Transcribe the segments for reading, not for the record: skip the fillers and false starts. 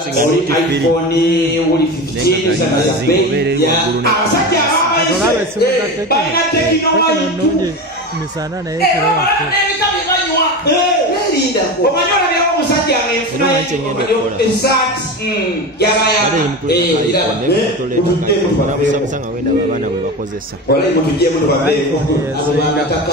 Oli iPhone, oli 15 sana za bei ya abasajja ababalese baina teknology misana na yeke rawa linda ko omanyola bya omusajja ngefuna esati yabaya Samsung awenda babana bwe bakozesa wale mutuje mu babe abataka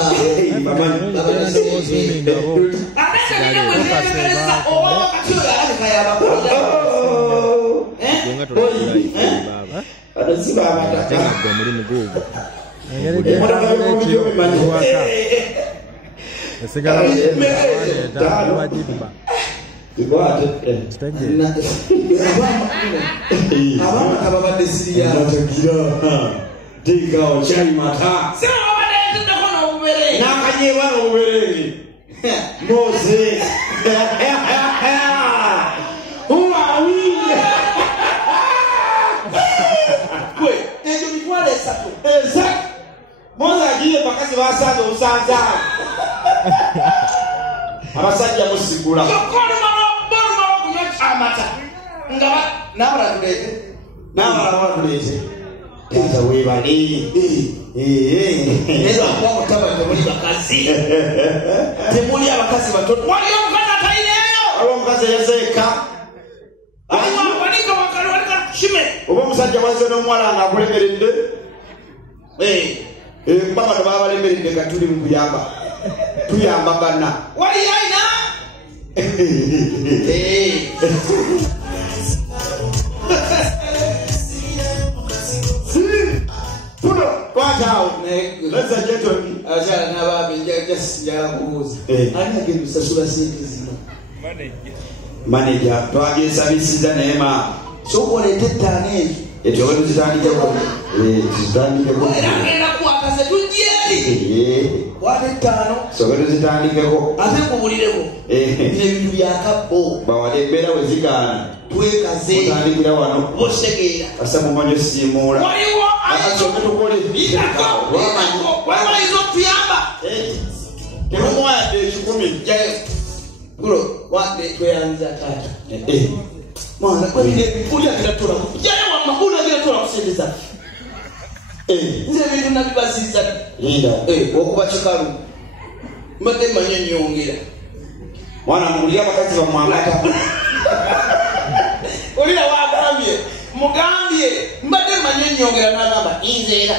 abasajja musigula nabaratulete eza webali era kwakutaba temuli bakazi temuli abakazi batono wali omukazi ataineyo aba omukazi yazeeka oba omusajja wazze n'omuwala nga akulemeredde baba nababalemeredde nga tuli mu kuyamba tuyambagana wali aina puno kwatao leza jeto ajala nababe njala kubuza ani agendusasula sente zino manager twagesabisiza neema sokolete ttaneezo etowenu zitandikeko zitandikeko era kuwakaze tujyeri wate ttaano sobeto zitandikeko ate kubulireko ebintu byakabbo bawade embeera we zigaana twekaze otandikira wano bosegeera asa mumanyo simuula waliwo asoketukole wabayiza okutuyamba temumuwadde ekikumi gulo wade tweyanza taata mwana kwalile ebikuli agiratula jaye wamakulu agiratula kusendeza nze ebintu nabibasiza okuba kikalu mbadde manye nyongera mwana mugulira abakazi bamwangata olira wagambye mugambye mbadde manye nyongera nagamba inzeera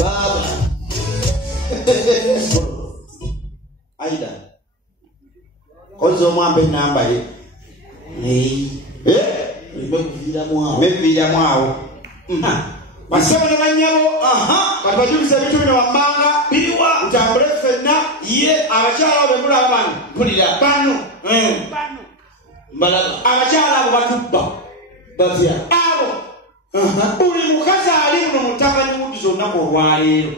baba aida kozo mwambe namba ye mebira mwao basabana banyabo katabajuliza ebitu bino wammanga biriwa ntambule ffenna ye abakyala abo bemula abantu mpulira bano mbalaba abakyala abo batubba batya abo buli mukazi ali muno mutabani wundi zonna olwaleero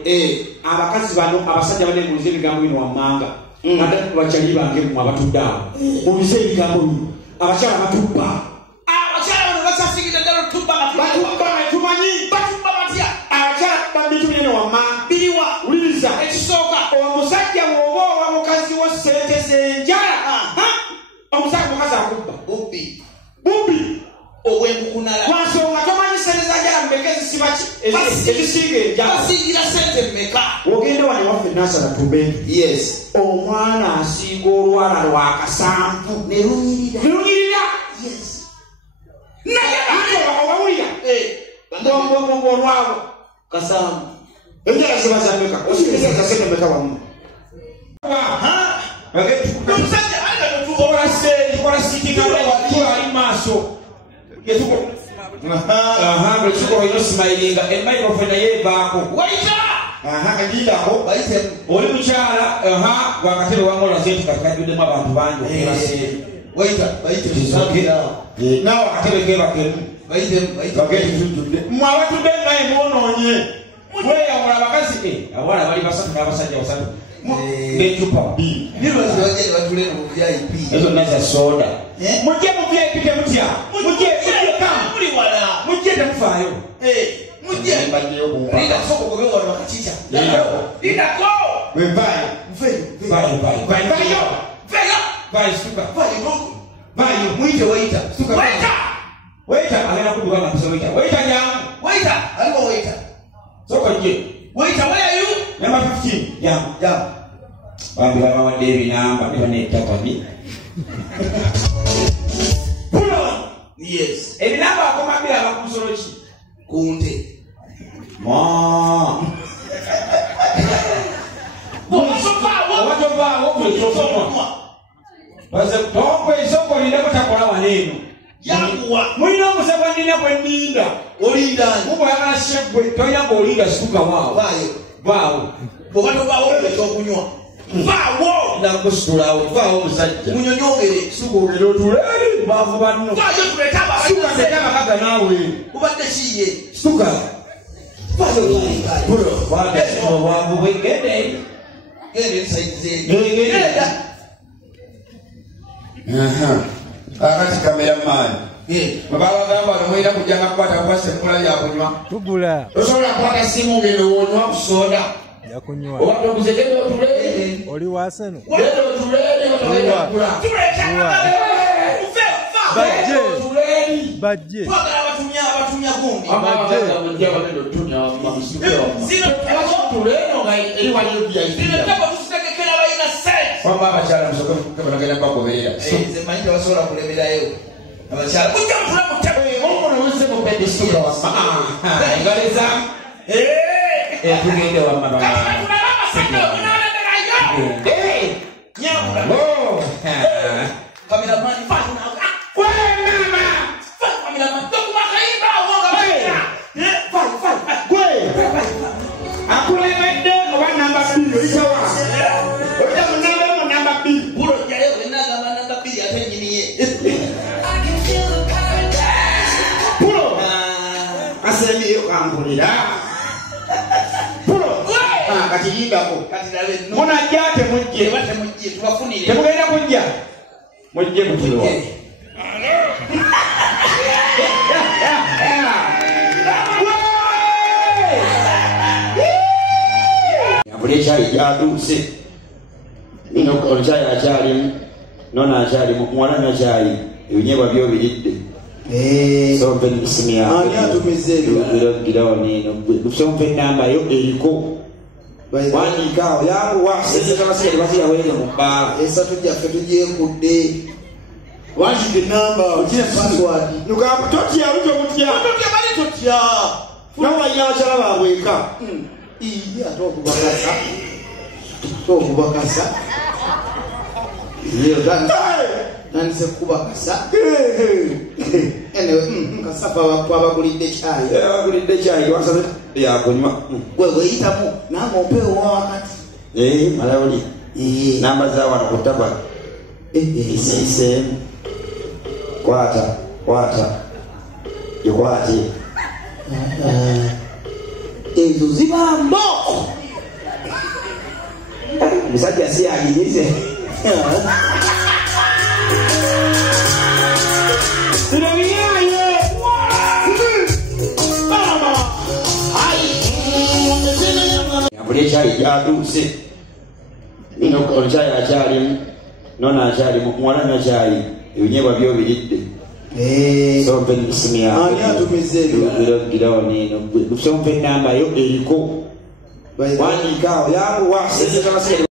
abakazi bano abasajja banebuliza ebigambo bino wammanga ate bakyali bange mu abatudde awo mubize ebigambo bino abakyala batubba abakyala bano basasigidde ddala otubba tumanyi batubba batya abakyala babitumye wamma biriwa wuliriza ekisooka omusajja bw'oba owa mukazi wa ssente zenjala omusajja mukazi akubba bubbi obwenkukunala lwansonga tomanyi ssente zanjala mmeka ezisibaki ezisiga enjala basigira ssente mmeka wogende wano waffe nasala tumbe yes omwana asiga olwala lwakasanvu nerunyirira yes naye abawulira ngombo olwabo kasanvu enjala zibaza mmeka osigeza kasente mmeka wamu omusajja ola seeri kola sitinga ali maaso yetuko bwekikola ino simayiringa emicrophone yeevaako waita agindako oli mukyala gwakatebe wamola sente katikajjuddemu abantu bangi nawe akatebe kebakemu bagetutujjudde mwe abatudde naye mwonoonye mweyawula abakazi abawala bali basatu n'abasajja basatu n'ecupa ezo naza soda mujje mu VIP temutya mujje temufaayo mujje linda soko gobe wano bakachicha linda go we vai suka vai Wait, where are you? Number 15. Yeah. Bambi wa David namba connect tapani. Pull on. Yes. Ebinamba akomabira abakusolochi. Kunte. Ma. Base tokwe isoko lindako takola waneno. Yakuwa. Mulina musaba ndina kwendinda. Olinda. Mubo yana shebwe toya ngolinda situka wao. Bawo. Bobato bawo okunywa. Bawo. Na kusitula bawo musajja. Munyonyogere. Suko lero tulele bavu banno. Bayo tuletaba. Suka ndetaba kaga nawe. Kubadde kiye. Suka. Bayo linga. Bro, bawo wegende. Gende saize. Gende. Akati cameraman. Baba gamba noyira kujanga kwata kwa semula ya kunywa. Tugula. Osobola kwata simu ngeno wonywa kusoda. Ya kunywa. Obato kuzekero tulele. Oli waseno. Gendo tulele otoyira kula. Badje. Tulele. Badje. Twagala batumya gundi. Amaba ndio bagendo tunya mabisuko. Sino tulele ngai eli wali bya Sino ibya. tabo tusitekekera bayina set. Kwa baba chala msoko kama ngenda bakoberera. Ze manje basobola kuleberayo. Abachala kujja mutula mutego. Omuntu wese ko pede suka wa. Ngaleza. Tugende wa mama. Oh. Cameraman fanya na. Wewe mama. Cameraman tokuma kaiba wonga baya. Wewe. Akule wende wa namba 2 isawa. Oja munamba namba 2. Buro jayo enaga mananga pili atenyiniye. Buro. Asemi yokampulira. Buro. Katiyingako. Katirabe no. Muna jate mujje. Bate mujje tubafunire. Temugenda kujja. Mujje mutulwa. Yabule chali jaduse. Nino ko chali achali. Nona achali mwana chali. Ebinyebwa byo biridde. So ben simia. Ani atumizero. Gidoni no. So ben namba yo eriko. Wandika yangu waseze kama sije basi aweze mubala. Esa tujja fetujiye kudde. Wandike namba Ujie password. nuka totya ruto mutya. Tujja bali tujja. Nawa yachala babweka. Iya tokubakasa. Tokubakasa. Iyo dan. Nanise kubakasa. Anyway, kasafa wabagulidde chai. Bagulidde chai wasabe yakunywa. Wewe itamu namo peo wakati. Malawuli. Namba za wana kutaba. Isise. Kwata. Yokwati. Ezo zibambo. Musajja si agize. Yabule chali jaduse. Nino ko chali achali. Nona achali mwana chali. Ebinyebwa byo biridde. So ben simia. Ani atumizero. Gidoni no. So ben namba yo eriko. Wandika yangu waseze kama sije